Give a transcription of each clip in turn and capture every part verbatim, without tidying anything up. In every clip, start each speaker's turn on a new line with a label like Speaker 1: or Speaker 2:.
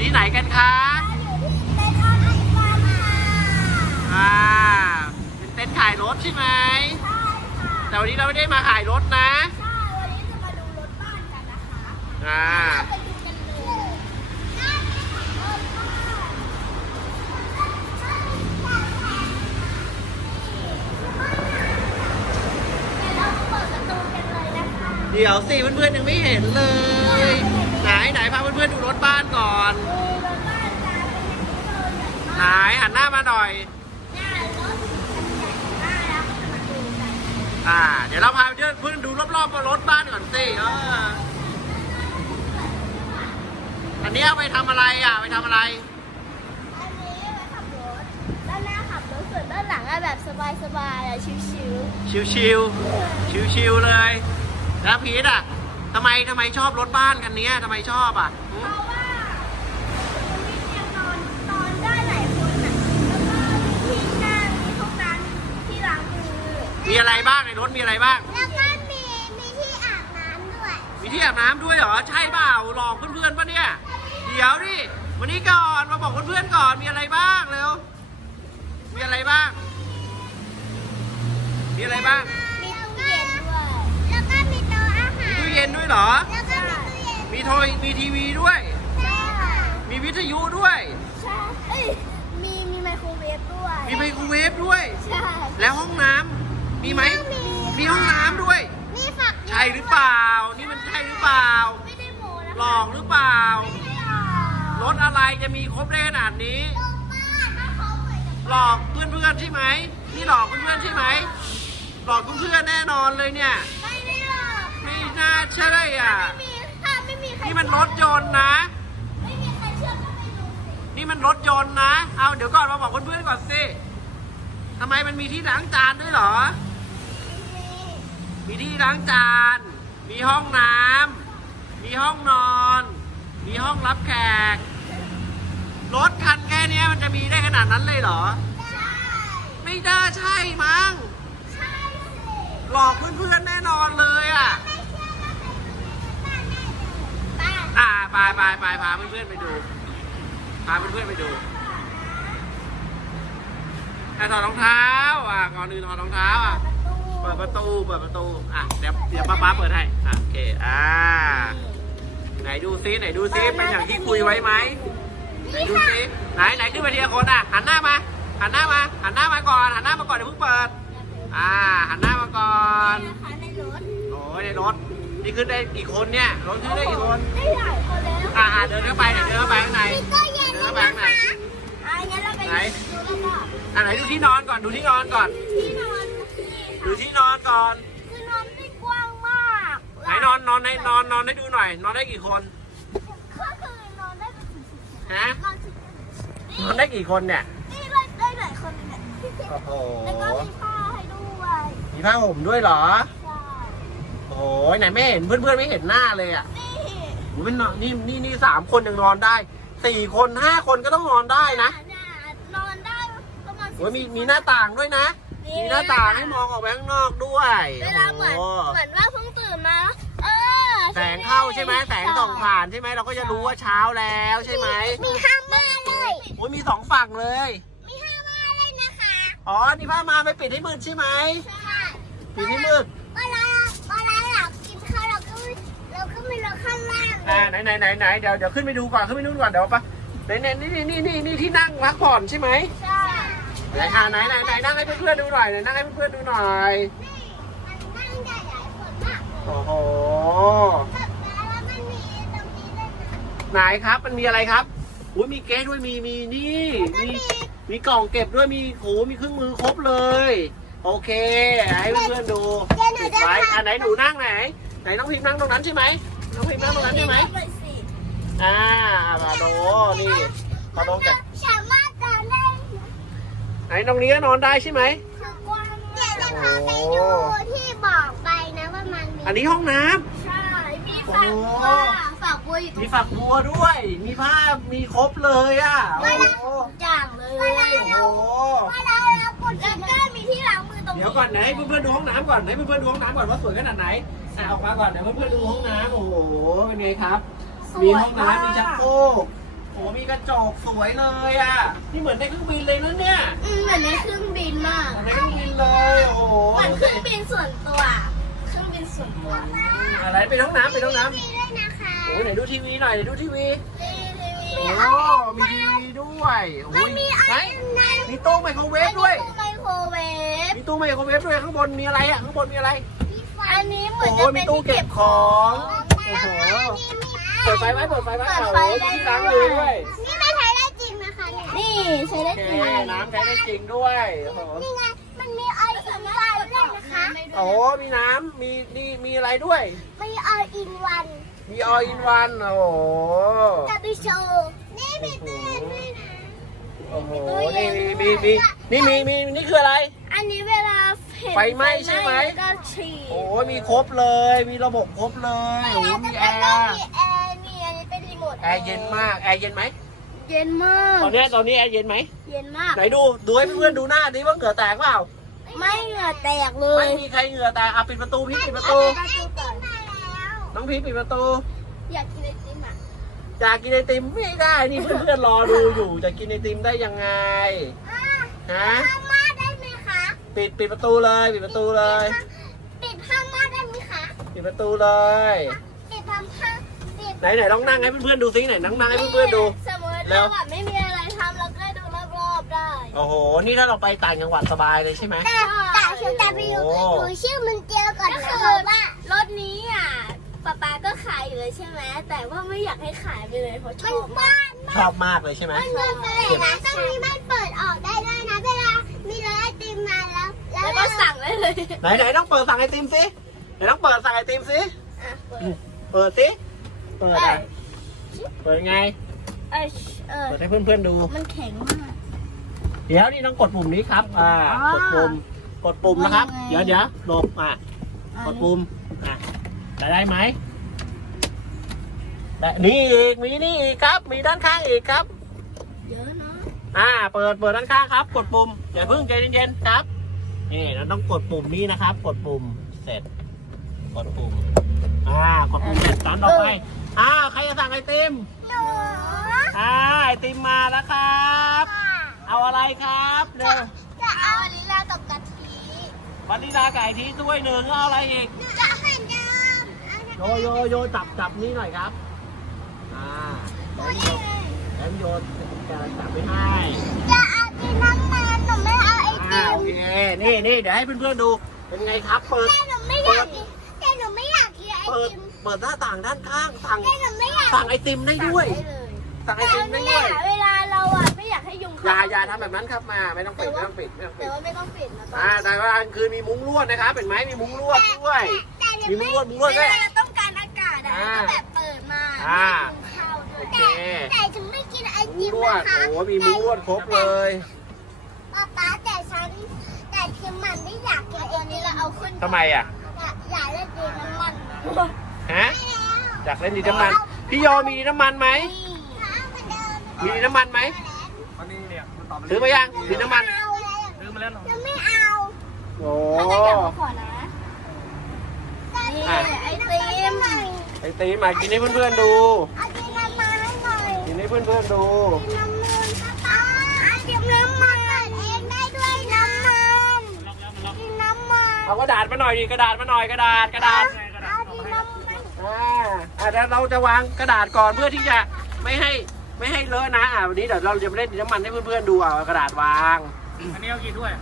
Speaker 1: ที่ไหนกันคะอ่าเป็นเต้นขายรถใช่ไหมแต่วันนี้เราไม่ได้มาขายรถนะ
Speaker 2: ใช่วันนี้จะมาดูรถบ้านกันนะคะ
Speaker 1: อ่า
Speaker 2: ไปดูกันเลย
Speaker 1: เดี๋ยวสิเพื่อนๆยังไม่เห็นเลยไหนไหนพาเพื่อนๆดูรถบ้านก่อนไหนหันหน้ามาหน่อยอ่าเดี๋ยวเราพาเพื่อนๆดูรอบๆรถบ้านก่อนสิเอออันนี้เอาไปทำอะไรอ่ะไปทำอะไร
Speaker 2: อันนี้ไว้ขับรถด้านหน้าขับรถส่วนด้านหลังอะแบบสบายๆอะชิว
Speaker 1: ๆชิวๆชิวๆเลยแล้วพีทอ่ะทำไมทำไมชอบรถบ้านคันนี้ทำไมชอบอ่ะ
Speaker 2: เพราะว่ามีเตียงนอนนอนได้หลายคนอ่ะแล้วก็มีที่นั่งมีห้องน้ำที่ล้างมือ
Speaker 1: มีอะไรบ้างในรถมีอะไรบ้าง
Speaker 2: แล้วก็มีมีที่อาบน้ำด้วย
Speaker 1: มีที่อาบน้ำด้วยเหรอใช่เปล่าหลอกเพื่อนๆปะเนี่ยเดี๋ยวดิวันนี้ก่อนมาบอกเพื่อนๆก่อนมีอะไรบ้างเร็วมีอะไรบ้างมีอะไรบ้าง
Speaker 2: มีตู้เย็นด้วยแล้วก็มีโต๊ะอาหาร
Speaker 1: มีตู้เย็นด้วยเหรอ
Speaker 2: แล้วก็มีตู้เย็น
Speaker 1: มีโทรมีทีวีด้วย
Speaker 2: ใช่ค่ะ
Speaker 1: มีวิทยุด้วย
Speaker 2: ใช่เอ้ยมีมีไมโครเวฟด้วย
Speaker 1: มีไมโครเวฟด้วย
Speaker 2: ใช่
Speaker 1: แล้วห้องน้ำมีไหมมีห้องน้ำด้วย
Speaker 2: มีฝัก
Speaker 1: ใช่หรือเปล่านี่มันใช่หรือเปล่า
Speaker 2: ไม่ได้โม้นะ
Speaker 1: หลอกหรือเปล่า
Speaker 2: ไม่ได้หลอก
Speaker 1: รถอะไรจะมีครบได้ขนาดนี้หลอกเพื่อนๆใช่ไหมนี่หลอกเพื่อนๆใช่ไหมหลอกเพื่อนๆแน่นอนเลยเนี่ย
Speaker 2: ไม่ได้หลอก
Speaker 1: ไม่น่าเชื่ออ่ะ
Speaker 2: ไม่มีค่ะไม่มีใคร
Speaker 1: นี่มันรถยนต์นะ
Speaker 2: ไม่มีใครเชื่อก็ไม่รู้สิ
Speaker 1: นี่มันรถยนต์นะเอาเดี๋ยวก่อนมาบอกเพื่อนๆก่อนสิทำไมมันมีที่ล้างจานด้วยเหรอมีที่ล้างจานมีห้องน้ำมีห้องนอนมีห้องรับแขกรถคันแค่นี้มันจะมีได้ขนาดนั้นเลยเหรอ
Speaker 2: ใช่
Speaker 1: ไม่ได้ใช่มั้ง
Speaker 2: ใช่สิ
Speaker 1: หลอกเพื่อนๆแน่นอนเลยอ่ะ
Speaker 2: ไม่เชื่อก็ไปดูที่บ้านได้เลย
Speaker 1: อ่าไปไปไปพาเพื่อนๆไปดูพาเพื่อนๆไปดูแต่ถอดรองเท้าอ่ะก่อนอื่นถอดรองเท้าอ่ะเปิดประตูเปิดประตูอ่ะเดี๋ยวเดี๋ยวป้าป้าเปิดให้อ่ะโอเคอ่าไหนดูซิไหนดูซิเป็นอย่างที่คุยไว้ไหมไหนดูซิไหนไหนขึ้นมาทีละคนอ่ะหันหน้ามาหันหน้ามาหันหน้ามาก่อนหันหน้ามาก่อนเดี๋ยวเพิ่งเปิดอ่าหันหน้ามาก่อน
Speaker 2: ในรถ
Speaker 1: โอ้ยในรถนี่ขึ้นได้กี่คนเนี่ยรถขึ้นได้กี่คน
Speaker 2: ได้หลายคนแล้ว
Speaker 1: อ่าเดินเข้าไปเดินเข้าไปข้างในเดินเข้าไปข้างในไหนอ่าไหนดูที่นอนก่อนดูที่นอนก่อน
Speaker 2: ที่นอน
Speaker 1: ดูที่นอนก่อน
Speaker 2: คือนอนได้กว้างมาก
Speaker 1: ไหนนอนนอนในนอนนอนได้ดูหน่อยนอนได้กี่คน
Speaker 2: ก็คือนอนได้เป็นสิบ
Speaker 1: ฮะนอนได้กี่คนเนี่ย
Speaker 2: นี่ได้ได้หลายคนเนี่ย
Speaker 1: โอ้โห
Speaker 2: แล้วก็มีผ้าให้ด้วย
Speaker 1: มีผ้าห่มด้วยเหรอ
Speaker 2: ใช่
Speaker 1: โอ้ยไหนไม่เห็นเพื่อนๆไม่เห็นหน้าเลยอ่ะ
Speaker 2: นี่
Speaker 1: เป็นนอนนี่นี่นี่สามคนยังนอนได้สี่คนห้าคนก็ต้องนอนได้นะ
Speaker 2: นอนได้ประมาณ
Speaker 1: โอ้ยมีมีหน้าต่างด้วยนะมีหน้าต่างให้มองออกไปข้างนอกด้วย
Speaker 2: เวลาเหมือนเหมือนว่าเพิ่งตื่นมาเออ
Speaker 1: แสงเข้าใช่ไหมแสงส่องผ่านใช่ไหมเราก็จะรู้ว่าเช้าแล้วใช่ไหม
Speaker 2: มีห้าม่านเลย
Speaker 1: โอ้ยมีสองฝั่งเลย
Speaker 2: มีห้าม่านเลยนะคะ
Speaker 1: อ๋อนี่ผ้ามาไปปิดให้มืดใช่ไหม
Speaker 2: ใช่
Speaker 1: ปิดให้มืด
Speaker 2: เวลาเวลาหลับกินข้าวเราก็เราก็ไม่ลงข้างล่าง
Speaker 1: อ่าไหนไหนไหนไหนเดี๋ยวเดี๋ยวขึ้นไปดูก่อนขึ้นไปนู่นก่อนเดี๋ยวปะไหนไหนนี่นี่นี่นี่ที่นั่งพักผ่อนใช่ไหม
Speaker 2: ใช่
Speaker 1: ไหนอ่าไหนไหนไหนนั่งให้เพื่อนๆดูหน่อยไหนนั่งให้เพื่อนๆดูหน่อย
Speaker 2: มันนั่งได้หลายคนมาก
Speaker 1: โอ้โห
Speaker 2: แบบแล้วมันมีตรงนี้ด้วยนะ
Speaker 1: ไหนครับมันมีอะไรครับอุ้ยมีเก๊ด้วยมีมีนี่มีมีกล่องเก็บด้วยมีโหมีเครื่องมือครบเลยโอเคให้เพื่อนๆดูติดไว้อ่าไหนหนูนั่งไหนไหนน้องพิมพ์นั่งตรงนั้นใช่ไหมน้องพิมพ์นั่งตรงนั้นใช่ไหมอ่ามาดูนี่พอลงจาก
Speaker 2: สามารถนอนได้
Speaker 1: ไหนตรงนี้ก็นอนได้ใช่ไหม
Speaker 2: คือกว้างเดี๋ยวจะพาไปดูที่บอกไปนะว่ามันมี
Speaker 1: อันนี้ห้องน้ำ
Speaker 2: ใช่มีฝักบัวฝักบัวอยู่ตรง
Speaker 1: มีฝักบัวด้วยมีผ้ามีครบเลยอ่ะ
Speaker 2: โอ้โหจ่างเลยโอ้โหมาแล้วแล้วปวดแล้วก็มีที่ล้างมือตรงนี้
Speaker 1: เดี๋ยวก่อนไหนเพื่อนๆดูห้องน้ำก่อนให้เพื่อนๆดูห้องน้ำก่อนว่าสวยขนาดไหนอ่ะออกมาก่อนเดี๋ยวเพื่อนๆดูห้องน้ำโอ้โหเป็นไงครับมีห้องน้ำมีชักโครกโหมีกระจกสวยเลยอ่ะนี่เหมือนในเครื่องบินเลยนะเนี่ย
Speaker 2: อืมเหมือนในเครื่องบินมาก
Speaker 1: เหมือนในเครื่องบินเลยโอ้โห
Speaker 2: เหมือน
Speaker 1: ดู
Speaker 2: เค
Speaker 1: สิ
Speaker 2: รื่องบินส่วนตัว เครื่องบินส่วนตัว
Speaker 1: อะไรไปห้องน้ำไปห้องน้ำ
Speaker 2: มีด้วยนะคะ
Speaker 1: โอ้ไหนดูทีวีหน่อยไหนดูทีวี
Speaker 2: มี
Speaker 1: โอ้มีทีวีด้วยโอ้
Speaker 2: มัน
Speaker 1: ย
Speaker 2: มี
Speaker 1: ไหน
Speaker 2: ไอ้
Speaker 1: มีตู้ไมโครเวฟด้วย
Speaker 2: ไมโครเวฟ
Speaker 1: มีตู้ไมโครเวฟด้วยข้างบนมีอะไรอ่ะข้างบนมีอะไร
Speaker 2: อันนี้เหมื
Speaker 1: โอ้
Speaker 2: อน
Speaker 1: โห
Speaker 2: จะ
Speaker 1: มี
Speaker 2: เป็น
Speaker 1: ตู้
Speaker 2: ที่
Speaker 1: เก็
Speaker 2: เก็
Speaker 1: บบ ของโอ้โหเปิดไฟไว้เปิดไฟไว้
Speaker 2: เปิด
Speaker 1: โอ้
Speaker 2: ไฟ
Speaker 1: โหมี
Speaker 2: ได้
Speaker 1: ที่ล้างมือด้วย
Speaker 2: นี่ไม่ใช้ได้จริงนะคะเนี่ยนี่ใช้ได้
Speaker 1: โอ
Speaker 2: จ
Speaker 1: เค
Speaker 2: ริง
Speaker 1: น้ำใช้ได้จริงด้วยโอ้โห
Speaker 2: นี่ไงมันมีไออินวันด้วยนะคะ
Speaker 1: โอ้โหมีน้ำมีนี่มีอะไรด้วย
Speaker 2: มีไออินวัน
Speaker 1: มีออินวันโอ้โห
Speaker 2: จะไปโชว์นี่มีตู้เย็นด้วยนะ
Speaker 1: โอ้โหนี่มีมีมีนี่มีมีนี่คืออะไร
Speaker 2: อันนี้เวลาเห็น
Speaker 1: ไฟไหม้ใช่ไหม
Speaker 2: ก็ฉีด
Speaker 1: โอ้โหมีครบเลย มีระบบครบเลยโอ้โหมีแอ
Speaker 2: แล้วก็
Speaker 1: ร์
Speaker 2: มีแอร์มีอันนี้เป็นรีโมท
Speaker 1: แอร์เย็นมากแอร์เย็นไหม
Speaker 2: เย็นมาก
Speaker 1: ตอนเนี้ยตอนนี้แอร์เย็นไหม
Speaker 2: เย็นมาก
Speaker 1: ไหนดูดูให้เพื่อนๆดูหน้าดิว่าเหงื่อแตกเปล่า
Speaker 2: ไม่เหงื่อแตกเล
Speaker 1: ไม่
Speaker 2: ย
Speaker 1: มีใครเหงื่อแตกอ่ะปิดประตูพี่ปิดประตู
Speaker 2: ประตูเปิดมาแล้ว
Speaker 1: น้องพี่ปิดประตู
Speaker 2: อยากกินไอติมอ่ะ
Speaker 1: อยากกินไอติมไม่ได้นี่เพื่อนๆรอดูอยู่จะกินไอติมได้ยังไงฮะ
Speaker 2: ผ้าม่านได้ไหมคะ
Speaker 1: ปิดปิดประตูเลยปิดประตูเลย
Speaker 2: ปิดผ้าม่านได้ไหมคะ
Speaker 1: ปิดประตูเลย
Speaker 2: ปิดผ้าผ้าปิด
Speaker 1: ไหนไหนลองนั่งให้เพื่อนๆดูซิไหนนั่งนั่งให้เพื่อนๆดู
Speaker 2: สมมติ
Speaker 1: แล้
Speaker 2: เรา
Speaker 1: ว
Speaker 2: แบบไม่มีอะไรทำเราก็ดูรอบๆได้
Speaker 1: โอ้โหนี่ถ้าเราไปต่างจังหวัดสบายเลยใช่ไหม
Speaker 2: แต่แต่ชื่อแต่ไปอยู่หนูชื่อมันเจียวก่อนนะคือว่ารถนี้อ่ะป๊าป๊าก็ขายอยู่เลยใช่ไหมแต่ว่าไม่อยากให้ขายไปเลยเพราะชอบมาก
Speaker 1: ชอบมากเลยใช่ไหม
Speaker 2: มันมันเปิดนะตรงนี้มันเปิดออกได้ด้วยนะเวลามีรถไอติมมาแล้วแล้วก็สั่งได้เลย
Speaker 1: ไหนไหนต้องเปิดสั่งไอติมสิไหนต้องเปิดสั่งไอติมสิ
Speaker 2: อ่ะเปิด
Speaker 1: เปิดสิเปิดอ่ะเปิดไง
Speaker 2: เอยเออ
Speaker 1: เปิดให้เพื่อนๆดู
Speaker 2: มันแข็งมาก
Speaker 1: เดี๋ยวนี่ต้องกดปุ่มนี้ครับ อ่า
Speaker 2: อ๋อ
Speaker 1: กดปุ่ม กดปุ่มนะครับ
Speaker 2: ว่าไง
Speaker 1: เดี๋ยวเดี๋ยวหลบอ่ะ กดปุ่ม อ่ะได้ได้ไหมได้นี่อีก มีนี่อีกครับ มีด้านข้างอีกครับ
Speaker 2: เยอะเนาะ
Speaker 1: อ่า เปิด เปิดด้านข้างครับ กดปุ่มอย่าเพิ่งใจเย็นๆครับ นี่เราต้องกดปุ่มนี้นะครับ กดปุ่ม เสร็จ กดปุ่ม อ่า กดปุ่มเสร็จตอนต่อไป อ่า ใครจะสั่งไอติม
Speaker 2: หนู
Speaker 1: อ่า ไอติมมาแล้วครับ เอาอะไรครับเร็ว
Speaker 2: จะเอาลิลากับกะทิ
Speaker 1: วานิลาไก่ทีถ้วยหนึ่งเอาอะไรอีก
Speaker 2: จะเหมือนเดิม
Speaker 1: โยโยโยจับจับนี่หน่อยครับ อ่าแล้วโยแล้วโยจะจับไม่ให้
Speaker 2: จะเอากินน้ำมันหนูไม่เอาไอติ
Speaker 1: อ่าม โอเค นี่นี่เดี๋ยวให้เพื่อนๆดู เป็นไงครับ เปิด
Speaker 2: แต่หนูไม่อยากกินแต่หนูไม่อยากกินไอ
Speaker 1: เปิด
Speaker 2: ติม
Speaker 1: เปิดหน้าต่างด้านข้าง สั่ง
Speaker 2: แต่หนูไม่อยาก
Speaker 1: สั่งไอติมได้ด้วย
Speaker 2: สั่ง
Speaker 1: สั่งไอ
Speaker 2: ได้
Speaker 1: ติม
Speaker 2: เล
Speaker 1: ได้
Speaker 2: ย
Speaker 1: ด้วย
Speaker 2: แต่เวลาเราอ่ะไม่อยากให้ยุง
Speaker 1: อย่าอย่าทำแบบนั้นครับมา ไม่ต้องปิดไม่ต้องปิดไม่ต้องปิ
Speaker 2: แต่
Speaker 1: ด
Speaker 2: ว่าไม่ต้องปิดนะ
Speaker 1: อ่า แต่ว่ากลางคืนมีมุ้งลวดนะครับ เห็นไหมมีมุ้งลวดด้วย
Speaker 2: แต่
Speaker 1: มีมุ้งลวดมุ้งลวดด้วย
Speaker 2: เวลาเราต้องการอากาศอะเราก็แบบเปิดมา
Speaker 1: อ่า
Speaker 2: ไม่ให้ยุงเข้าด้ว
Speaker 1: โอย เค
Speaker 2: แต่ฉันไม่กินไอ
Speaker 1: มุ้
Speaker 2: ติ
Speaker 1: ง
Speaker 2: ม
Speaker 1: ลวด
Speaker 2: นะคะ
Speaker 1: โอ้โหมีมุ้งลวดครบเลย
Speaker 2: ป๊าป๊าแต่ฉันแต่คือมันไม่อยากกินไอนี้เราเอาขึ้น
Speaker 1: ทำไมอ่ะ
Speaker 2: อยากอยากเล่นดีน้ำมัน
Speaker 1: ฮะ อยากเล่นดินน้ำมัน พี่โยมีดินน้ำมันไหม มีดินน้ำมันไหม
Speaker 3: อันนี้เนี่ยมันตอบ
Speaker 1: ซื้อมายังดินน้ำมัน
Speaker 2: เอาอะไร
Speaker 3: ซื้อมาแล้วเหรอ
Speaker 2: ยังไม่เอา
Speaker 1: โอ้
Speaker 2: ถ้าจะเก็บมาขอนะนี่ไอติม
Speaker 1: ไอตีมากินให้เพื่อนๆดู
Speaker 2: เอาดินน้ำมันให้หน่อย
Speaker 1: กินให้เพื่อนๆดู
Speaker 2: ดินน้ำมันป๊าเอาดินน้ำมันเองได้ด้วยน้ำมันดินน้ำมัน
Speaker 1: เอากระดาษมาหน่อยดิกระดาษมาหน่อยกระดาษกระดาษ
Speaker 2: เอาดินน้ำมัน
Speaker 1: อ่าอ่าเดี๋ยวเราจะวางกระดาษก่อนเพื่อที่จะไม่ให้ไม่ให้เลอะนะอ่าวันนี้เดี๋ยวเราจะมาเล่นดินน้ำมันให้เพื่อนๆดูเอากระดาษวาง
Speaker 3: อันนี้เอากี่ถ้วย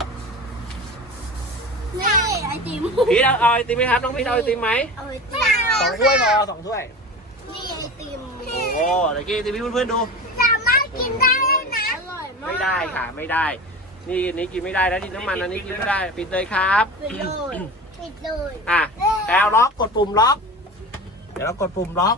Speaker 2: นี่ไอติม
Speaker 1: พี่เอาเอาไอติมไหมครับน้องพี่เอาไอติมไหม
Speaker 2: เอาไอติม
Speaker 1: สองถ้วยพอสองถ้วย
Speaker 2: นี่ไอติม
Speaker 1: โอ้เดี๋ยวกินไอติมให้เพื่อนๆดู
Speaker 2: สามารถกินได้เลยนะอร่อยมาก
Speaker 1: ไม่ได้ค่ะไม่ได้ นี่นี่กินไม่ได้นะดินน้ำมันอันนี้กินไม่ได้ปิดเลยครับ
Speaker 2: ปิดเลยปิดเลย
Speaker 1: อ่ะแปลล็อกกดปุ่มล็อก เดี๋ยวเรากดปุ่มล็อก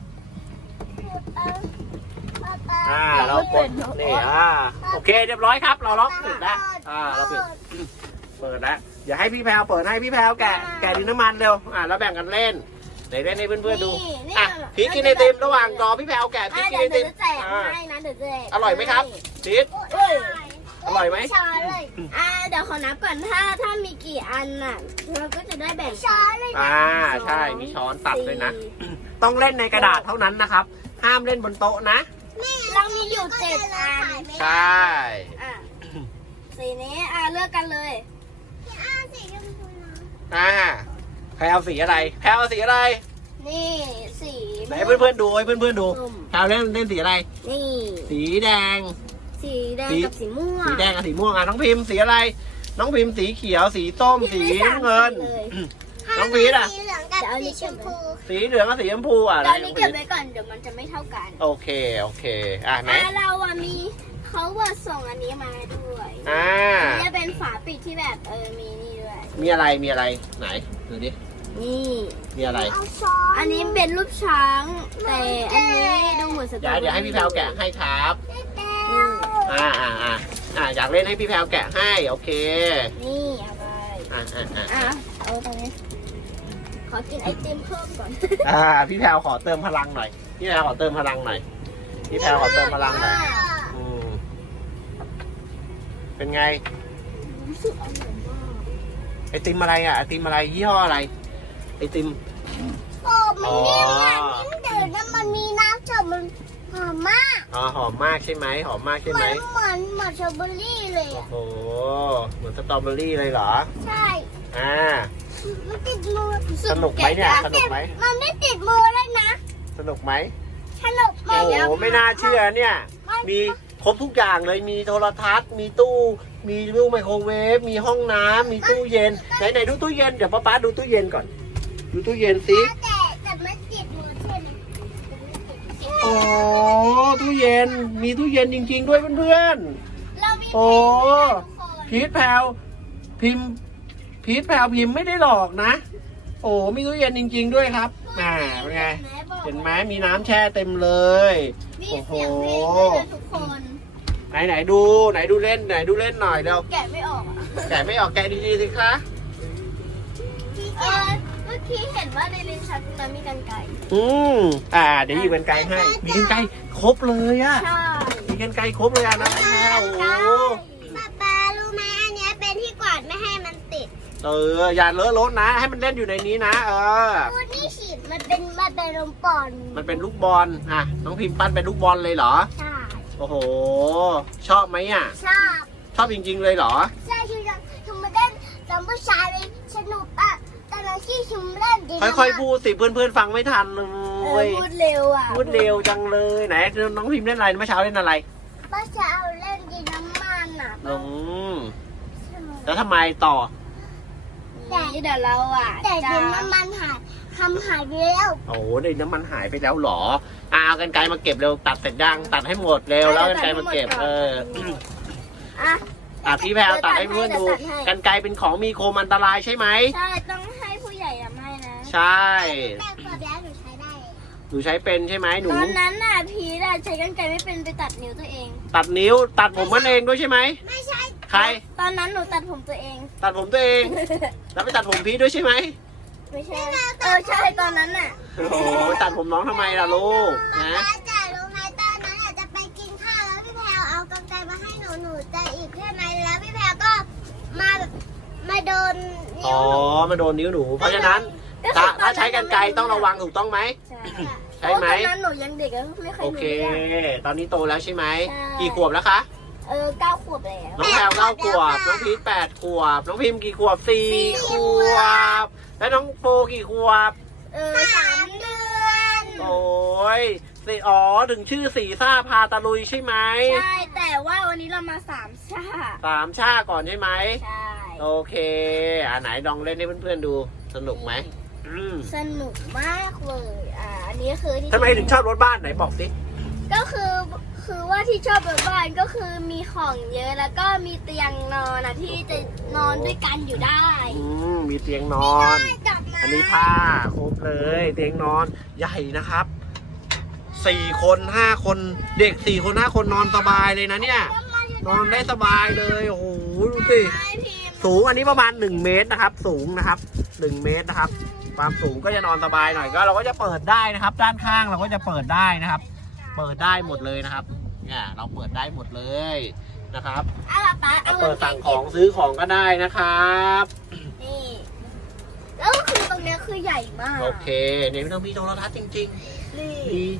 Speaker 1: อ่าเรากดนี่อ่าโอเคเรียบร้อยครับ เราล็อกเสร็จแล้วอ่าเราปิดเปิดแล้วอย่าให้พี่แพลวเปิดให้พี่แพลวแกะแกะดินน้ำมันเร็วอ่าแล้วแบ่งกันเล่นไหนเล่นให้เพื่อนๆดูอ่ะพีชกินไอติมระหว่างรอพี่แพลวแกะพีชกินไอติม
Speaker 2: เดี๋ยวจะแจก
Speaker 1: อ่า
Speaker 2: ให้นะเดี๋ยวจะแจก
Speaker 1: อร่อยไหมครับพีช
Speaker 2: เอ้ย
Speaker 1: อร่อยไหม
Speaker 2: ช้อนเลยอ่าเดี๋ยวขอนับก่อนถ้าถ้ามีกี่อันน่ะเราก็จะได้แบ่งช้อนเลย
Speaker 1: อ่าใช่มีช้อนตัดด้วยนะ ต้องเล่นในกระดาษเท่านั้นนะครับ ห้ามเล่นบนโต๊ะนะ
Speaker 2: เรามีอยู่เจ็ดอัน
Speaker 1: ใช่
Speaker 2: อ่ะสีนี้อ่ะเลือกกันเลยอ่ะสีชมพูนะ
Speaker 1: อ่าใครเอาสีอะไรแพรเอาสีอะไร
Speaker 2: นี่สี
Speaker 1: ไหนเพื่อนๆดูให้เพื่อนๆดู
Speaker 2: ส้ม
Speaker 1: แพรเล่นเล่นสีอะไร
Speaker 2: นี่
Speaker 1: สีแดง
Speaker 2: สีแดง
Speaker 1: สี
Speaker 2: กับสีม่วง
Speaker 1: สีแดงกับสีม่วงอ่ะน้องพิมพ์สีอะไร น้องพิมพ์สีเขียวสีส้มสีน้ำเงิน น้องพีทอ่ะ
Speaker 2: สีเหลืองกับสีชมพู
Speaker 1: สีเหลืองกับสีชมพูอ่ะ
Speaker 2: เดี๋ยว
Speaker 1: น้
Speaker 2: นี้
Speaker 1: อง
Speaker 2: เก็
Speaker 1: พี
Speaker 2: บ
Speaker 1: ท
Speaker 2: ไว้ก่อนเดี๋ยวมันจะไม่เท่ากัน
Speaker 1: โอเคโอเคอ่ะไหน
Speaker 2: อ่ะเราอ่ะมีเขาว่าส่งอันนี้มาด้วย
Speaker 1: อ่า
Speaker 2: อันนี้จะเป็นฝาปิดที่แบบเออมีนี่ด้วย
Speaker 1: มีอะไรมีอะไรไหนดูดิ
Speaker 2: นี่
Speaker 1: มีอะไร
Speaker 2: อันนี้เป็นรูปช้าง แต่อันนี้ดูเหมือนสตร
Speaker 1: เดี๋ยว
Speaker 2: อเบอรี่
Speaker 1: เดี๋ยวให้พี่แพรวแกะให้ครับ
Speaker 2: นี่
Speaker 1: อ่าอ่าอ่าอ่าอยากเล่นให้พี่แพรวแกะให้โอเค
Speaker 2: นี่เอาไป
Speaker 1: อ่าอ่าอ่า
Speaker 2: อ่ะเอาตรงนี้ ขอกินไอติมเพิ่มก่อน
Speaker 1: อ่าพี่แพรวขอเติมพลังหน่อยพี่แพรวขอเติมพลังหน่อยพี่แพรวขอเติมพลังหน่อยอืมเป็นไง
Speaker 2: รู้สึกอร่อยมาก
Speaker 1: ไอติมอะไรอ่ะไอติมอะไรยี่ห้ออะไรไอติม
Speaker 2: โอ้มันนิ่มอ่ะนิ่มเดือดแล้วมันมีน้ำฉ่ำมันหอมมาก
Speaker 1: อ๋อหอมมากใช่ไหมหอมมากใช่
Speaker 2: เห
Speaker 1: ไหม
Speaker 2: มือนเหมือนเหมือนสตรอเบอรี่เลยอ่ะ
Speaker 1: โอ้โหเหมือนสตรอเบอรี่เลยเหรอ
Speaker 2: ใช่
Speaker 1: อ่า
Speaker 2: มันติดมือ
Speaker 1: สนุกไหมเนี่ยสนุกไหม
Speaker 2: มันไม่ติดมือเลยนะ
Speaker 1: สนุกไหม
Speaker 2: สนุก
Speaker 1: โอ้โหไม่น่าเชื่อเนี่ย มีครบทุกอย่างเลยมีโทรทัศน์ มีตู้ มีตู้ไมโครเวฟมีห้องน้ำมีตู้เย็นไหนไหนดูตู้เย็นเดี๋ยวป๊าป๊าดูตู้เย็นก่อน ดูตู้เย็นสิ
Speaker 2: แต่แต่ไม่ติดมือใช่ไหม
Speaker 1: โอ้ตู้เย็นมีตู้เย็นจริง ๆ ด้วยเพื่อน
Speaker 2: เรามี
Speaker 1: ๆโอ้
Speaker 2: เพลงด้วยนะทุกคน
Speaker 1: พีทแพลวพิมพ์พีทแพลวพิมพ์ไม่ได้หลอกนะ โอ้มีตู้เย็นจริง ๆ ด้วยครับอ่าเป็นไง เห็นไหมมีน้ำแช่เต็มเลย
Speaker 2: มี
Speaker 1: โอ้โห
Speaker 2: เสียงเพลงด้วยนะทุกคน
Speaker 1: ไหนไหนดูไหนดูเล่นไหนดูเล่นหน่อยเร็ว
Speaker 2: แกะไม่ออกอ่ะ
Speaker 1: แกะไม่ออกแกะดีๆสิคะ
Speaker 2: เออเมื่อกี้เห็นว่าในลิ้นชักนั้นมีกันไก่
Speaker 1: อืมอ่าเดี๋ยวหยิบกันไกลให้ มีกันไกลครบเลยอะ
Speaker 2: ใช่
Speaker 1: มีกันไกลครบเลยอะนะแพรวโอ้โห
Speaker 2: ป๊าป๊ารู้ไหมอันเนี้ยเป็นที่กวาดไม่ให้มันติด
Speaker 1: เอออย่าเลอะรถนะ ให้มันเล่นอยู่ในนี้นะ เออ
Speaker 2: พูดนี่ฉีดมันเป็นมันเป็นลมปอน
Speaker 1: มันเป็นลูกบอลอ่ะน้องพิมพ์ปั้นเป็นลูกบอลเลยเหรอ
Speaker 2: ใช่
Speaker 1: โอ้โห ชอบไหมอ่ะ
Speaker 2: ชอบ
Speaker 1: ชอบจริงๆเลยเหรอ
Speaker 2: ใช่ชิมชิมมาเล่นตอนผู้ชายเลยสนุกอ่ะตอนนั้นที่ชิมเล่นดี
Speaker 1: ค่อยๆพูดสิเพื่อนๆฟังไม่ทันเล
Speaker 2: เออย พูดเร็วอ่ะ
Speaker 1: พูดเร็วจังเลยไหนน้องพิมพ์เล่นอะไรเมื่อเช้าเล่นอะไร
Speaker 2: เมื่อเช้าเล่นดีน้ำมันอ่ะ
Speaker 1: อืมแล้วทำไมต่อ
Speaker 2: แต่เดี๋ยวเราอ่ะแต่ดินน้ำมันหายทำหายไปแล้ว
Speaker 1: โอ้โหในน้ำมันหายไปแล้วเหรออ่ะเอากันไกลมาเก็บเร็วตัดเสร็จยังตัดให้หมดเร็วแล้วกันไกลมาเก็บเออ
Speaker 2: อ่ะ
Speaker 1: อ่ะพี่แพรวตัดให้เพื่อนดู
Speaker 2: เดี๋ยวตัดให้
Speaker 1: กันไกลเป็นของมีคมอันตรายใช่ไหม
Speaker 2: ใช่ต้องให้ผู้ใหญ่ทำให้นะ
Speaker 1: ใช่
Speaker 2: แต่กดแล้วหนูใช้ได้
Speaker 1: หนูใช้เป็นใช่ไหมหนู
Speaker 2: ตอนนั้นน่ะพีทอะใช้กรรไกรไม่เป็นไปตัดนิ้วตัวเอง
Speaker 1: ตัดนิ้วตัดผมมันเองด้วยใช่ไหม
Speaker 2: ไม่ใช่
Speaker 1: ใคร
Speaker 2: ตอนนั้นหนูตัดผมตัวเอง
Speaker 1: ตัดผมตัวเอง แล้วไปตัดผมพีทด้วยใช่ไหม
Speaker 2: ไม่ใช่เออใช่ตอนนั้นน่ะ
Speaker 1: โอ้โหตัดผมน้องทำไมล่ะลูกนะ
Speaker 2: ป้าจ๋ารู้ไหมตอนนั้นอาจจะไปกินข้าวแล้วพี่แพรวเอากรรไกรมาให้หนูหนูจะอีกใช่ไหมแล้วพี่แพรวก็มามาโดนนิ้
Speaker 1: อ๋
Speaker 2: ว
Speaker 1: อ
Speaker 2: หนู
Speaker 1: มาโดนนิ้วหนู เพราะฉะนั้นถ้าถ้าใช้กันไกลต้องระวังถูกต้องไหม
Speaker 2: ใช่
Speaker 1: ใช่ไหม
Speaker 2: เพราะตอนนั้นหนูยังเด็กแล้วไม่เคย
Speaker 1: โอ
Speaker 2: รู้
Speaker 1: เค
Speaker 2: เรื่อง
Speaker 1: ตอนนี้โตแล้วใช่ไหม
Speaker 2: ใช่
Speaker 1: กี่ขวบแล้วคะ
Speaker 2: เออเก้าขวบแล้ว
Speaker 1: น้องแพรวเก้าขวบ น้องพีทแปดขวบ น้องพิมพ์กี่ขวบสี่
Speaker 2: สี่
Speaker 1: ข
Speaker 2: ข
Speaker 1: ว
Speaker 2: ว
Speaker 1: บ แล้วน้องโฟกี่ขวบ
Speaker 2: เออสามเดือน
Speaker 1: โอ้ยสิอ๋อ ถึงชื่อสีซ่าพาตะลุยใช่ไหม
Speaker 2: ใช่แต่ว่าวันนี้เรามาสามชาติ
Speaker 1: สามชาก่อนใช่ไหม
Speaker 2: ใช่
Speaker 1: โอเค อ่าไหนลองเล่นให้เพื่อนๆดู สนุกไหมอืม
Speaker 2: สนุกมากเลย อ่า อันนี้คือที่
Speaker 1: ทำไมถึงชอบรถบ้านไหนบอกสิ
Speaker 2: ก็คือ คือว่าที่ชอบแบบบ้านก็คือมีของเยอะแล้วก็มีเตียงนอนนะที่จะนอนด้วยกันอยู่ได้
Speaker 1: อืม มีเตียงนอน
Speaker 2: กลับมา
Speaker 1: อันนี้ผ้าครบเลย เตียงนอนใหญ่นะครับสี่คนห้าคนเด็กสี่คนห้าคนนอนสบายเลยนะเนี่ย นอนได้สบายเลย โอ้โหดูสิ
Speaker 2: ใช่พิมพ์
Speaker 1: สูงอันนี้ประมาณหนึ่งเมตรนะครับ สูงนะครับหนึ่งเมตรนะครับ ความสูงก็จะนอนสบายหน่อยก็เราก็จะเปิดได้นะครับ ด้านข้างเราก็จะเปิดได้นะครับ เปิดได้หมดเลยนะครับเนี่ยเราเปิดได้หมดเลยนะครับ
Speaker 2: เอาละป๊าเอา
Speaker 1: เปิดสั่งของซื้อของก็ได้นะครับ
Speaker 2: นี่แล้วก็คือตรงเนี้ยคือใหญ่มาก
Speaker 1: โอเคเนี่ยพี่ต้องมีโทรทัศน์จริง
Speaker 2: นี่
Speaker 1: ๆมี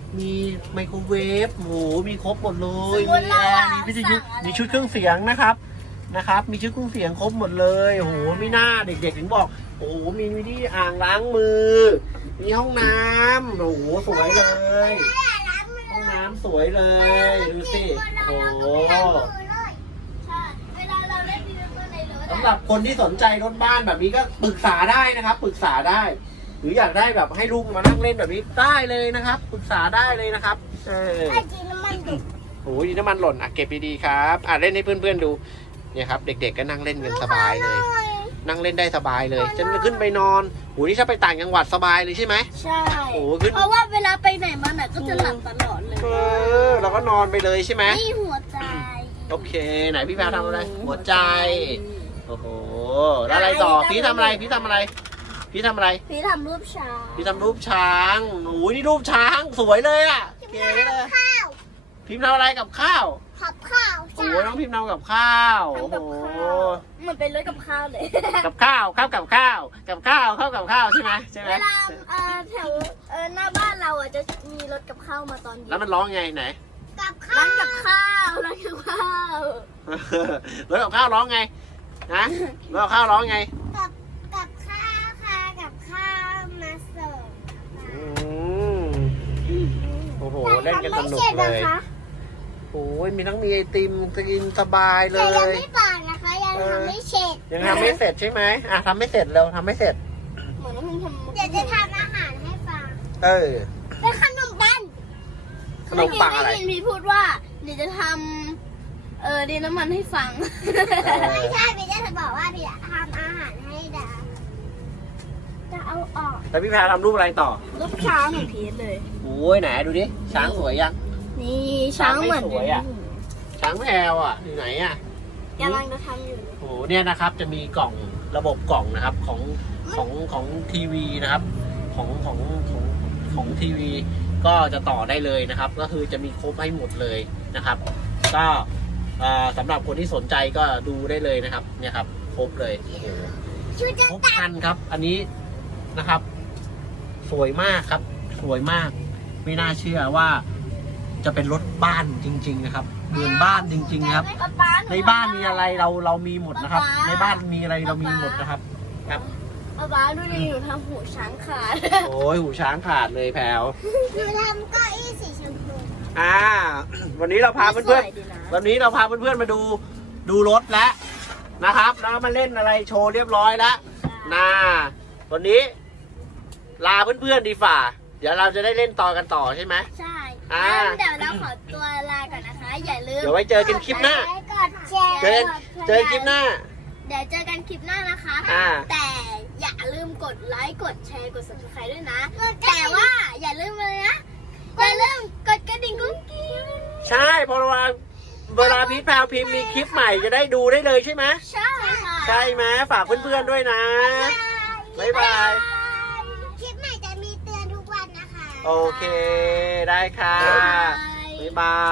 Speaker 1: มีไมโครเวฟโอ้โหมีครบหมดเลย
Speaker 2: สมมุ
Speaker 1: มี
Speaker 2: ติ
Speaker 1: แอ
Speaker 2: เรา
Speaker 1: ร์
Speaker 2: อะ
Speaker 1: มีวิทยุ
Speaker 2: สั่งอะไร
Speaker 1: มีชุดเครื่องเสียงนะครับนะครับ มีชุดเครื่องเสียงครบหมดเลยโอ้โหมีหน้าเด็กๆถึงบอกโอ้โหมีวิธีอ่างล้างมือ มีห้องน้ำโอ้โหสวยเลย ห้องน้ำสวยเลยดูสิโอ้โห
Speaker 2: ใช่เวลาเราเล่นวีดีโอในรถ
Speaker 1: สำหรับคนที่สนใจรถบ้านแบบนี้ก็ปรึกษาได้นะครับ ปรึกษาได้ หรืออยากได้แบบให้ลูกมานั่งเล่นแบบนี้ได้เลยนะครับ ปรึกษาได้เลยนะครับเออ
Speaker 2: ไอ้จีนน้ำมันดุ
Speaker 1: โอ้ยน้ำมันหล่นอ่ะเก็บดีๆครับอ่ะเล่นให้เพื่อนๆดูเนี่ยครับ เด็กๆก็นั่งเล่นกันสบายเลย นั่งเล่นได้สบายเลยจะขึ้นไปนอนโอ้ยนี่ถ้าไปต่างจังหวัดสบายเลยใช่ไหม
Speaker 2: ใช่
Speaker 1: โอ้ขึ้น
Speaker 2: เพราะว่าเวลาไปไหนมาไหนก็จะหลับตลอดเลย
Speaker 1: เออเราก็นอนไปเลยใช่ไหม
Speaker 2: นี่หัวใจ
Speaker 1: โอเค ไหนพี่แพรทำอะไร หัวใจ โอ้โห แล้วอะไรต่อ พี่ทำอะไร พี่ทำอะไร พี่ทำอะไร
Speaker 2: พี่ทำรูปช้าง
Speaker 1: พี่ทำรูปช้างโอ้ยนี่รูปช้างสวยเลยอ่ะ เก๋เลย
Speaker 2: ข้าว
Speaker 1: พิมพ์ทำอะไรกับข้าว
Speaker 2: ขับข้าว
Speaker 1: โอ้ยน้องพิมพ์ทำกับข้าว โอ้
Speaker 2: ทำ
Speaker 1: โห
Speaker 2: กับข้าวเหมือนเป็นรถกับข้าวเลย
Speaker 1: กับข้าวข้าวกับข้าว กับข้าวข้าวกับข้าวใช่ไหมใช่ไหม
Speaker 2: เวลาเอ่อแถวเอ่อหน้าบ้านเราอ่ะจะมีรถกับข้าวมาตอนเย็
Speaker 1: แล้ว
Speaker 2: น
Speaker 1: มันร้องไงไหน
Speaker 2: กับข้าวร้านกับข้าวร้านกับข้าว
Speaker 1: รถกับข้าวร้องไงนะรถกับข้าวร้องไง
Speaker 2: กับกับข้าวค่ะกับข้าวมาเสิร์ฟ
Speaker 1: อืมโอ้โห เล่นกันสนุกเลย โอ้ยมีทั้งมีไอติมกินสบายเล
Speaker 2: แต่ยัง
Speaker 1: ย
Speaker 2: ไม่ปานนะคะยังทำไม่เสร็จ
Speaker 1: ยังทำไม่เสร็จใช่ไหมอ่ะทำไม่เสร็จเร็วทำไม่เสร็จ
Speaker 2: เหมือนน้องทำเดี๋ยวจะทำอาหารให้ฟัง
Speaker 1: เออ
Speaker 2: เป็นขนมปัง
Speaker 1: ขนมปังอะไร
Speaker 2: ด้ยินพี่พูดว่าเดี๋ยวจะทำเออดินน้ำมันให้ฟัง ไม่ใช่พี่จะบอกว่าพี่ทำอาหารให้ดาจะเอาออก
Speaker 1: แล้วพี่แพรทำรูปอะไรต่อ
Speaker 2: รูปช้างของพีทเลย
Speaker 1: โอ้ยไหนดูดิ ช้างสวยยัง
Speaker 2: นี่ช้างเหมือน
Speaker 1: ช้างไม่สวยอะ ช้างแพรอ่ะอยู่ไหนอ่ะ
Speaker 2: กำลังจะทำอยู่เลย
Speaker 1: โอ้โหเนี่ยนะครับจะมีกล่องระบบกล่องนะครับของของของทีวีนะครับ ของของของของทีวีก็จะต่อได้เลยนะครับ ก็คือจะมีครบให้หมดเลยนะครับ ก็เอ่อสำหรับคนที่สนใจก็ดูได้เลยนะครับเนี่ยครับครบเลยโอ้โห
Speaker 2: ชุดจะ
Speaker 1: ครบคันครับ อันนี้นะครับ สวยมากครับ สวยมาก ไม่น่าเชื่อว่า จะเป็นรถบ้านจริง ๆ นะครับเหมือนบ้านจริง ๆ ครับ ในบ้านมีอะไรเราเรามีหมดนะครับ ในบ้านมีอะไรเรามีหมดนะครับ ครับ
Speaker 2: ป๊าป๊าดูดิหนูทำหูช้างขาด
Speaker 1: โอ้ยหูช้างขาดเลยแพรว
Speaker 2: หนูทำเก้าอี้สีชมพู
Speaker 1: อ่า วันนี้เราพาเพื่อน
Speaker 2: สวยดีนะ
Speaker 1: ๆวันนี้เราพาเพื่อนๆมาดูดูรถแล้วนะครับ แล้วมาเล่นอะไรโชว์เรียบร้อยแล้วนะวันนี้ ลาเพื่อนๆดีฝ่า เดี๋ยวเราจะได้เล่นต่อกันต่อใช่ไหม
Speaker 2: ใช่
Speaker 1: อ่า
Speaker 2: งั้นเดี๋ยวเราขอตัวลาก่อนนะคะ อย่าลืม
Speaker 1: เดี๋ยวไว้เจอกันคลิปหน้า
Speaker 2: กดแชร์
Speaker 1: เจอกันเจอกันคลิปหน้า
Speaker 2: เดี๋ยวเจอกันคลิปหน้านะคะ
Speaker 1: อ่า
Speaker 2: แต่อย่าลืมกดไลค์ กดแชร์ กด ซับสไครบ์ ด้วยนะ แต่ว่าอย่าลืมเลยนะ อย่าลืมกดกระดิ่งกุ้งกิ้ง
Speaker 1: ใช่เพอเวลาเวลาพีทแพรวพิมพ์มีคลิปใหม่จะได้ดูได้เลยใช่ไหม
Speaker 2: ใช่ค่ะ
Speaker 1: ใช่ไหมฝากเพื่อนๆด้วยนะ บ๊ายบาย
Speaker 2: คลิปใหม่จะมีเตือนทุกวันนะคะ
Speaker 1: โอเค ได้ค่ะ บ๊ายบาย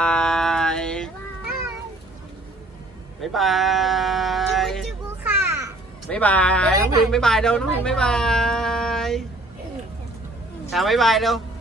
Speaker 1: บ๊ายบาย
Speaker 2: จุกุค่ะ
Speaker 1: บ๊ายบาย น้องพิมพ์บ๊ายบายเร็ว น้องพิมพ์บ๊ายบายค่ะบ๊ายบายเร็ว